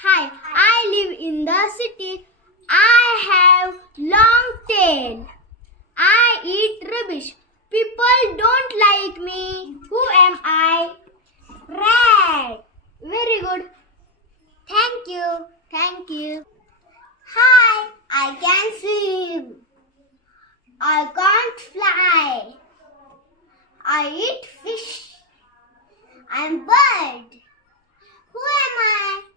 Hi, I live in the city. I have long tail. I eat rubbish. People don't like me. Who am I? Rat. Very good. Thank you. Thank you. Hi, I can swim. I can't fly. I eat fish. I'm bird. Who am I?